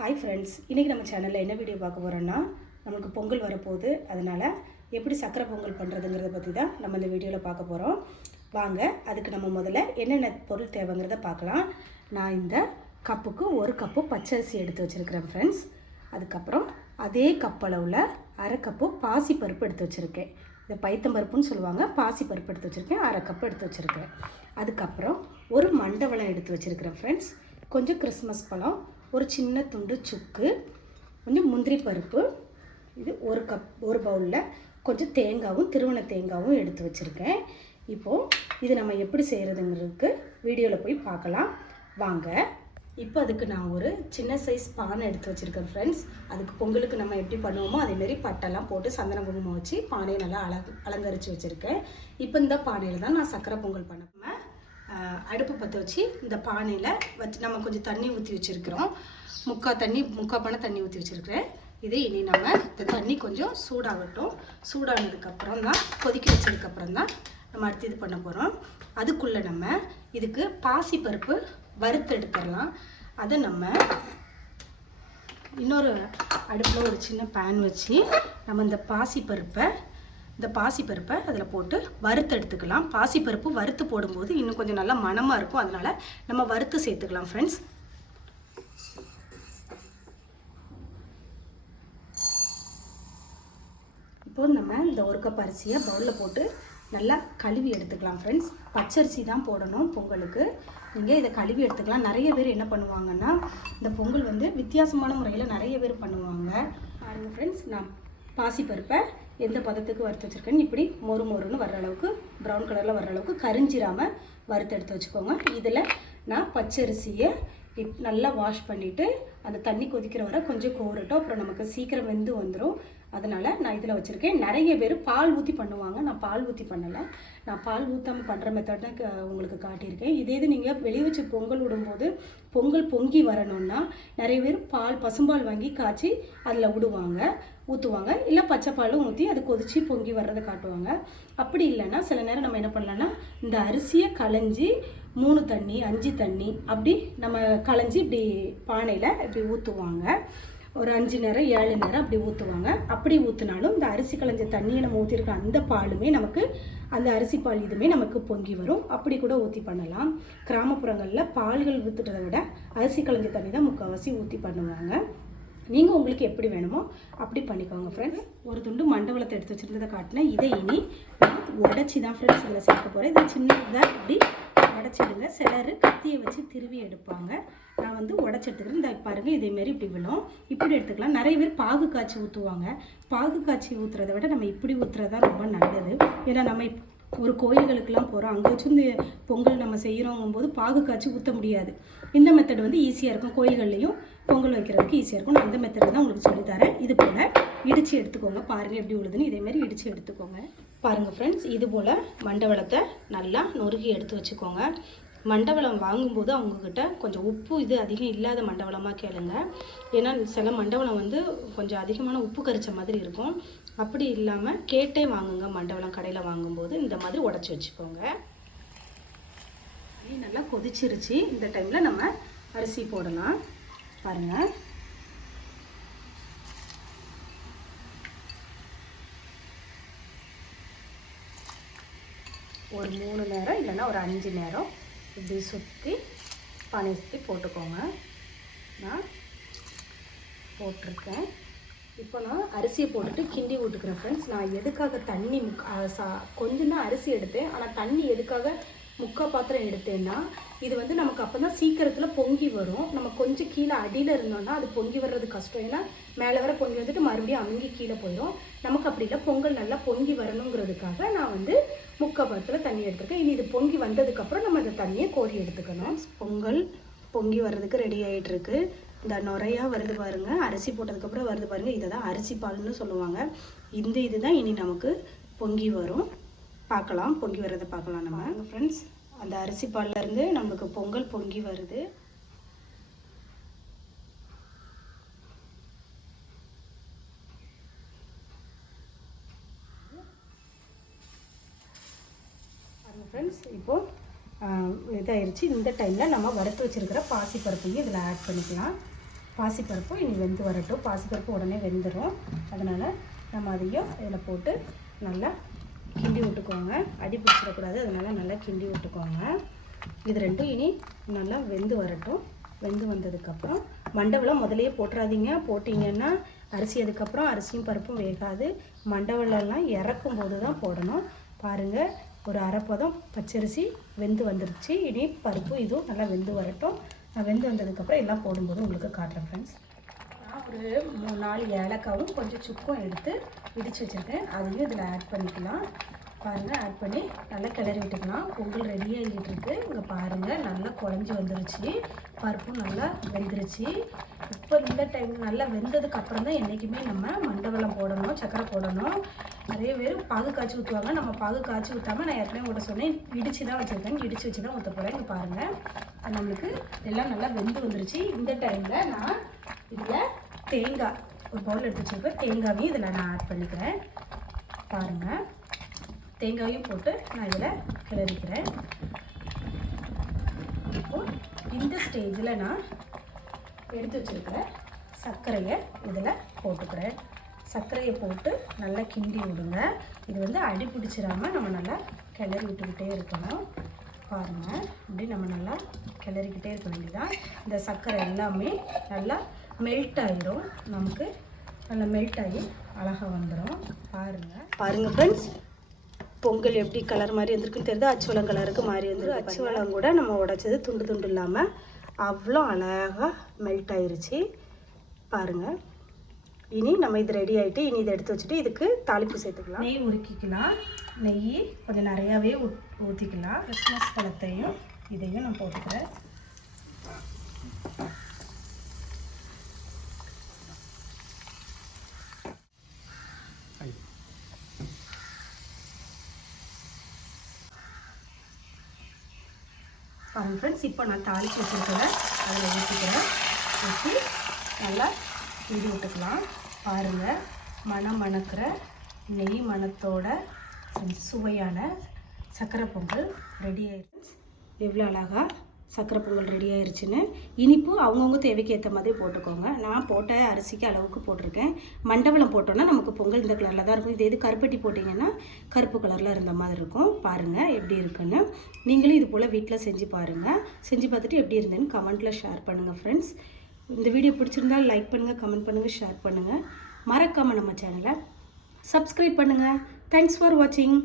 Hi friends, இன்றைக்கி நம்ம சேனலில் என்ன வீடியோ பார்க்க போகிறோன்னா, நமக்கு பொங்கல் வரப்போகுது. அதனால் எப்படி சக்கரை பொங்கல் பண்ணுறதுங்கிறத பற்றி தான் நம்ம இந்த வீடியோவில் பார்க்க போகிறோம். வாங்க, அதுக்கு நம்ம முதல்ல என்னென்ன பொருள் தேவைங்கிறத பார்க்கலாம். நான் இந்த கப்புக்கு 1 கப்பு பச்சரிசி எடுத்து வச்சுருக்கிறேன் ஃப்ரெண்ட்ஸ். அதுக்கப்புறம் அதே கப்பளவில் அரை கப்பு பாசிப்பருப்பு எடுத்து வச்சுருக்கேன். இந்த பைத்தம்பருப்புன்னு சொல்லுவாங்க. பாசிப்பருப்பு எடுத்து வச்சுருக்கேன், அரை கப்பு எடுத்து வச்சுருக்கேன். அதுக்கப்புறம் ஒரு மண்டவளம் எடுத்து வச்சுருக்கிறேன் ஃப்ரெண்ட்ஸ். கொஞ்சம் கிறிஸ்மஸ் பழம், ஒரு சின்ன துண்டு சுக்கு, கொஞ்சம் முந்திரி பருப்பு, இது ஒரு பவுலில் கொஞ்சம் தேங்காவும் திருவண்ண தேங்காவும் எடுத்து வச்சுருக்கேன். இப்போது இது நம்ம எப்படி செய்கிறதுங்கிறதுக்கு வீடியோவில் போய் பார்க்கலாம் வாங்க. இப்போ அதுக்கு நான் ஒரு சின்ன சைஸ் பானை எடுத்து வச்சுருக்கேன் ஃப்ரெண்ட்ஸ். அதுக்கு பொங்கலுக்கு நம்ம எப்படி பண்ணுவோமோ அதேமாரி பட்டெல்லாம் போட்டு சந்தன குங்குமம் வச்சு பானையை நல்லா அலங்கரித்து வச்சுருக்கேன். இப்போ இந்த பானையில் தான் நான் சக்கரை பொங்கல் பண்ண அடுப்பு பற்ற வச்சு இந்த பானையில் வச்சு நம்ம கொஞ்சம் தண்ணி ஊற்றி வச்சுருக்கிறோம். முக்கால் பானை தண்ணி ஊற்றி வச்சுருக்கிறேன். இது இனி நம்ம இந்த தண்ணி கொஞ்சம் சூடாகட்டும். சூடானதுக்கப்புறம் தான் கொதிக்க வச்சதுக்கப்புறம் தான் நம்ம அடுத்து இது பண்ண போகிறோம். அதுக்குள்ளே நம்ம இதுக்கு பாசிப்பருப்பு வறுத்து எடுத்துடலாம். அதை நம்ம இன்னொரு அடுப்பில் ஒரு சின்ன பேன் வச்சு நம்ம இந்த பாசிப்பருப்பை அதில் போட்டு வறுத்து எடுத்துக்கலாம். பாசிப்பருப்பு வறுத்து போடும்போது இன்னும் கொஞ்சம் நல்லா மணமாக இருக்கும். அதனால் நம்ம வறுத்து சேர்த்துக்கலாம் ஃப்ரெண்ட்ஸ். இப்போது நம்ம இந்த 1 கப் அரிசியை பவுலில் போட்டு நல்லா கழுவி எடுத்துக்கலாம் ஃப்ரெண்ட்ஸ். பச்சரிசி தான் போடணும் பொங்கலுக்கு. நீங்கள் இதை கழுவி எடுத்துக்கலாம். நிறைய பேர் என்ன பண்ணுவாங்கன்னா, இந்த பொங்கல் வந்து வித்தியாசமான முறையில் நிறைய பேர் பண்ணுவாங்க. பாருங்கள் ஃப்ரெண்ட்ஸ், நான் பாசிப்பருப்பை எந்த பதத்துக்கு வறுத்து வச்சுருக்கேன்னு இப்படி மொறுன்னு வர்ற அளவுக்கு, ப்ரௌன் கலரில் வர்ற அளவுக்கு கரிஞ்சிராமல் வறுத்து எடுத்து வச்சுக்கோங்க. இதில் நான் பச்சரிசியை நல்லா வாஷ் பண்ணிவிட்டு அந்த தண்ணி கொதிக்கிற வரை கொஞ்சம் கோரட்டும். அப்புறம் நமக்கு சீக்கிரம் வெந்து வந்துடும். அதனால் நான் இதில் வச்சுருக்கேன். நிறைய பேர் பால் ஊற்றி பண்ணுவாங்க. நான் பால் ஊற்றி பண்ணலை. நான் பால் ஊற்றாமல் பண்ணுற மெத்தட் தான் உங்களுக்கு காட்டியிருக்கேன். இது நீங்கள் வெளியே வச்சு பொங்கல் விடும்போது பொங்கல் பொங்கி வரணும்னா நிறைய பேர் பசும்பால் வாங்கி காய்ச்சி அதில் ஊற்றுவாங்க. இல்லை பச்சை பாலும் ஊற்றி அது கொதித்து பொங்கி வர்றதை காட்டுவாங்க. அப்படி இல்லைன்னா சில நேரம் நம்ம என்ன பண்ணலான்னா, இந்த அரிசியை களைஞ்சி 3 தண்ணி 5 தண்ணி அப்படி நம்ம களைஞ்சி இப்படி பானையில் இப்படி ஊற்றுவாங்க. ஒரு 5 நேரம் 7 நேரம் அப்படி ஊற்றுவாங்க. அப்படி ஊற்றினாலும் இந்த அரிசி களைஞ்ச தண்ணியை நம்ம ஊற்றிருக்க அந்த பாலுமே நமக்கு, அந்த அரிசி பால் இதுவுமே நமக்கு பொங்கி வரும். அப்படி கூட ஊற்றி பண்ணலாம். கிராமப்புறங்களில் பால்கள் ஊற்றுறதை விட அரிசி களைஞ்ச தண்ணி தான் முக்கால்வாசி ஊற்றி பண்ணுவாங்க. நீங்கள் உங்களுக்கு எப்படி வேணுமோ அப்படி பண்ணிக்கோங்க ஃப்ரெண்ட்ஸ். ஒரு துண்டு மண்டவளத்தை எடுத்து வச்சுருந்ததை காட்டினேன். இதை இனி நான் உடச்சி தான் ஃப்ரெண்ட்ஸ் இதில் சேர்க்க போகிறேன். இதை சின்னதாக இப்படி உடச்சிடுங்க. சிலர் கத்தியை வச்சு திருவி எடுப்பாங்க. நான் வந்து உடச்சி எடுத்துக்கிறேன். இந்த பாருங்கள், இதேமாரி இப்படி விழும். இப்படி எடுத்துக்கலாம். நிறைய பேர் பாகு காய்ச்சி ஊற்றுவாங்க. பாகு காய்ச்சி ஊற்றுறதை விட நம்ம இப்படி ஊற்றுறது தான் ரொம்ப நல்லது. ஏன்னா நம்ம ஒரு கோயில்களுக்கெல்லாம் போகிறோம், அங்கே வச்சு இந்த பொங்கல் நம்ம செய்கிறோங்கும்போது பாகு காய்ச்சி ஊற்ற முடியாது. இந்த மெத்தட் வந்து ஈஸியாக இருக்கும். கோயில்கள்லேயும் பொங்கல் வைக்கிறதுக்கு ஈஸியாக இருக்கும். நான் அந்த மெத்தட் தான் உங்களுக்கு சொல்லித்தரேன். இது போல் இடித்து எடுத்துக்கோங்க. பாருங்கள் எப்படி உழுதுன்னு. இதேமாரி இடித்து எடுத்துக்கோங்க. பாருங்கள் ஃப்ரெண்ட்ஸ், இது போல் மண்டவளத்தை நல்லா நொறுக்கி எடுத்து வச்சுக்கோங்க. மண்டவளம் வாங்கும்போது அவங்கக்கிட்ட கொஞ்சம் உப்பு இது அதிகம் இல்லாத மண்டவளமாக கேளுங்க. ஏன்னா சில மண்டவளம் வந்து கொஞ்சம் அதிகமான உப்பு கரிச்ச மாதிரி இருக்கும். அப்படி இல்லாமல் கேட்டே வாங்குங்க. மண்டவளம் கடையில் வாங்கும்போது இந்த மாதிரி உடச்சி வச்சுக்கோங்க. நல்லா கொதிச்சிருச்சு. இந்த டைமில் நம்ம அரிசி போடலாம். பாருங்கள், ஒரு 3 நேரம் இல்லைன்னா ஒரு 5 நேரம் இப்படி சுற்றி பானை சுற்றி போட்டுக்கோங்க. நான் போட்டிருக்கேன். இப்போ நான் அரிசியை போட்டுட்டு கிண்டி விட்டுக்கிறேன் ஃப்ரெண்ட்ஸ். நான் எதுக்காக தண்ணி கொஞ்சம் தான் அரிசி எடுத்தேன். ஆனால் தண்ணி எதுக்காக முக்கால் பாத்திரம் எடுத்தேன்னா, இது வந்து நமக்கு அப்போ தான் சீக்கிரத்தில் பொங்கி வரும். நம்ம கொஞ்சம் கீழே அடியில் இருந்தோம்னா அது பொங்கி வர்றது கஷ்டம். ஏன்னா மேலே வர பொங்கி வந்துட்டு மறுபடியும் அமுங்கி கீழே போயிடும். நமக்கு அப்படி இல்லை, பொங்கல் நல்லா பொங்கி வரணுங்கிறதுக்காக நான் வந்து முக்கால் பாத்திரம் தண்ணி எடுத்துருக்கேன். இனி இது பொங்கி வந்ததுக்கப்புறம் நம்ம இந்த தண்ணியை கோரி எடுத்துக்கணும். பொங்கல் பொங்கி வர்றதுக்கு ரெடி ஆகிட்டுருக்கு. இந்த நுறையாக வருது பாருங்கள், அரிசி போட்டதுக்கப்புறம் வருது பாருங்கள். இதை தான் அரிசி பால்னு சொல்லுவாங்க. இந்த இதுதான் இனி நமக்கு பொங்கி வரும். பார்க்கலாம், பொங்கி வர்றதை பார்க்கலாம் நம்ம ஃப்ரெண்ட்ஸ். அந்த அரிசி பால்லேருந்து நமக்கு பொங்கல் பொங்கி வருது. ஃப்ரெண்ட்ஸ், இப்போது இதாகிடுச்சு. இந்த டைமில் நம்ம வறுத்து வச்சுருக்கிற பாசிப்பருப்பையும் இதில் ஆட் பண்ணிக்கலாம். பாசிப்பருப்பு இனி வெந்து வரட்டும். பாசிப்பருப்பு உடனே வெந்துடும். அதனால் நம்ம அதையும் இதில் போட்டு நல்லா கிண்டி விட்டுக்கோங்க. அடி பிடிச்சிடக்கூடாது, அதனால் நல்லா கிண்டி விட்டுக்கோங்க. இது ரெண்டும் இனி நல்லா வெந்து வரட்டும். வெந்து வந்ததுக்கப்புறம் மண்டவெல்லாம் முதலையே போட்டுறாதீங்க. போட்டிங்கன்னா அரிசி அதுக்கப்புறம் அரிசியும் பருப்பும் வேகாது. மண்டவெல்லாம் இறக்கும் போது தான் போடணும். பாருங்கள், ஒரு அரைப்பதம் பச்சரிசி வெந்து வந்துருச்சு. இனி பருப்பு இதுவும் நல்லா வெந்து வரட்டும். நான் வெந்து வந்ததுக்கப்புறம் எல்லாம் போடும்போது உங்களுக்கு காட்டுறேன் ஃப்ரெண்ட்ஸ். நான் ஒரு 3-4 ஏலக்காவும் கொஞ்சம் சுக்கும் எடுத்து இடித்து வச்சுருக்கேன். அதையும் இதில் ஆட் பண்ணிக்கலாம். பாருங்கள், ஆட் பண்ணி நல்லா கிளறி விட்டுக்கலாம். பொங்கல் ரெடி ஆகிட்டு இருக்கு. இங்கே பாருங்கள், நல்லா குழஞ்சி வந்துருச்சு. பருப்பும் நல்லா வெந்துருச்சு. இப்போ இந்த டைம் நல்லா வெந்ததுக்கு அப்புறம் தான் என்றைக்குமே நம்ம மண்டவெல்லம் போடணும், சக்கரை போடணும். நிறைய பேர் பாகு காய்ச்சி ஊற்றுவாங்க. நம்ம பாகு காய்ச்சி ஊற்றாமல் நான் ஏற்கனவே கூட சொன்னேன், இடித்து தான் வச்சுருக்கேன். இடித்து வச்சு தான் ஊற்ற போகிறேன். இங்கே பாருங்கள், நம்மளுக்கு எல்லாம் நல்லா வெந்து வந்துருச்சு. இந்த டைமில் நான் இதில் தேங்காய் ஒரு பவுல் எடுத்து வச்சுருக்கேன். தேங்காயும் இதில் நான் ஆட் பண்ணிக்கிறேன். பாருங்கள், தேங்காயும் போட்டு நான் இதில் கிளறிக்கிறேன். இப்போது இந்த ஸ்டேஜில் நான் எடுத்து வச்சுருக்கிற சர்க்கரையை இதில் போட்டுக்கிறேன். சர்க்கரையை போட்டு நல்லா கிண்டி விடுங்க. இது வந்து அடி பிடிச்சிடாமல் நம்ம நல்லா கிளறி விட்டுக்கிட்டே இருக்கணும். பாருங்கள், இப்படி நம்ம நல்லா கிளறிக்கிட்டே இருக்க வேண்டியதான். இந்த சர்க்கரை எல்லாமே நல்லா மெல்ட் ஆகிடும். நமக்கு நல்லா மெல்ட் ஆகி அழகாக வந்துடும். பாருங்கள் ஃப்ரெண்ட்ஸ், பொங்கல் எப்படி கலர் மாதிரி வந்துருக்குன்னு தெரியுது. அச்சுவலம் கலருக்கு மாறி வந்துருக்கு. அச்சுவலம் கூட நம்ம உடைச்சது துண்டு துண்டு இல்லாமல் அவ்வளோ அழகாக மெல்ட் ஆயிருச்சு. பாருங்கள், இனி நம்ம இது ரெடி ஆகிட்டு இனி இதை எடுத்து வச்சுட்டு இதுக்கு தாளிப்பு சேர்த்துக்கலாம். நெய் உருக்கிக்கலாம். நெய் கொஞ்சம் நிறையாவே ஊற்றிக்கலாம். கிறிஸ்மஸ் பழத்தையும் இதையும் நான் போட்டுக்கிறேன். பாருங்கள் ஃப்ரெண்ட்ஸ், இப்போ நான் தாளித்து வச்சுருக்கேன், அதில் ஊற்றிக்கிறேன். ஊற்றி நல்லா கிண்டி விட்டுக்கலாம். பாருங்கள், மணக்கிற நெய் மணத்தோட சுவையான சக்கரை பொங்கல் ரெடி ஆயிடுச்சு. எவ்வளோ அழகாக சக்கரை பொங்கல் ரெடி ஆயிடுச்சுன்னு. இனிப்பு அவங்கவுங்க தேவைக்கு ஏற்ற மாதிரி போட்டுக்கோங்க. நான் போட்ட அரிசிக்கு அளவுக்கு போட்டிருக்கேன். மண்டவெல்லம் போட்டோன்னா நமக்கு பொங்கல் இந்த கலரில் தான் இருக்கும். இது கருப்பட்டி போட்டிங்கன்னா கருப்பு கலரில் இருந்த மாதிரி இருக்கும். பாருங்கள் எப்படி இருக்குன்னு. நீங்களும் இது போல் வீட்டில் செஞ்சு பாருங்கள். செஞ்சு பார்த்துட்டு எப்படி இருந்ததுன்னு கமெண்ட்டில் ஷேர் பண்ணுங்கள் ஃப்ரெண்ட்ஸ். இந்த வீடியோ பிடிச்சிருந்தால் லைக் பண்ணுங்கள், கமெண்ட் பண்ணுங்கள், ஷேர் பண்ணுங்கள். மறக்காமல் நம்ம சேனலை சப்ஸ்கிரைப் பண்ணுங்கள். தேங்க்ஸ் ஃபார் வாட்சிங்.